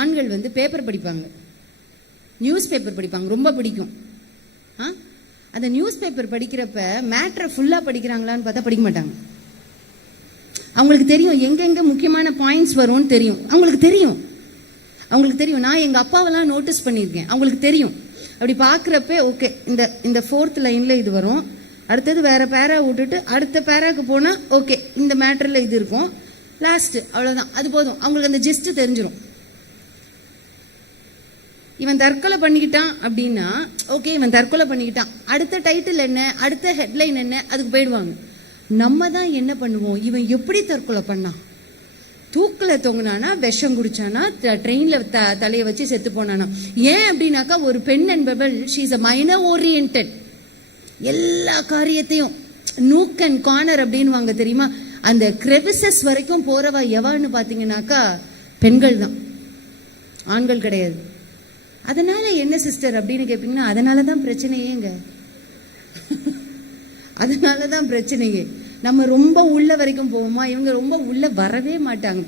ஆண்கள் வந்து பேப்பர் படிப்பாங்க, நியூஸ் பேப்பர் படிப்பாங்க, ரொம்ப பிடிக்கும். அந்த நியூஸ் பேப்பர் படிக்கிறப்ப மேட்ரை ஃபுல்லா படிக்கிறாங்களான்னு பார்த்தா படிக்க மாட்டாங்க. அவங்களுக்கு தெரியும் எங்கெங்க முக்கியமான பாயிண்ட்ஸ் வரும்னு தெரியும். அவங்களுக்கு தெரியும். நான் எங்க அப்பாவெல்லாம் நோட்டீஸ் பண்ணியிருக்கேன். அவங்களுக்கு தெரியும். அப்படி பார்க்குறப்ப ஓகே, இந்த 4th லைன்ல இது வரும், அடுத்தது வேற பேரா விட்டுட்டு அடுத்த பேராக்கு போனா ஓகே இந்த மேட்டர்ல இது இருக்கும், லாஸ்ட் அவ்வளவுதான், அது போதும். அவங்களுக்கு அந்த ஜிஸ்ட் தெரிஞ்சிடும். இவன் தற்கொலை பண்ணிக்கிட்டான் அப்படின்னா ஓகே இவன் தற்கொலை பண்ணிக்கிட்டான், அடுத்த டைட்டில் என்ன, அடுத்த ஹெட்லைன் என்ன, அதுக்கு போயிடுவாங்க. நம்ம தான் என்ன பண்ணுவோம், இவன் எப்படி தற்கொலை பண்ணான், தூக்கில தொங்குனானா, விஷம் குடிச்சானா, ட்ரெயின்ல தலையை வச்சு செத்து போனானா. ஏன் அப்படின்னாக்கா ஒரு பெண் என்பவள் she is a minor oriented. எல்லா காரியத்தையும் நூக் அண்ட் கார்னர் அப்படின்னு தெரியுமா, அந்த கிரெவிசஸ் வரைக்கும் போறவா எவான்னு பாத்தீங்கன்னாக்கா பெண்கள் தான், ஆண்கள் கிடையாது. அதனால என்ன சிஸ்டர் அப்படின்னு கேட்பீங்கன்னா, அதனாலதான் பிரச்சனையேங்க. அதனாலதான் பிரச்சனையே. நம்ம ரொம்ப உள்ள வரைக்கும் போவோமா, இவங்க ரொம்ப உள்ள வரவே மாட்டாங்க.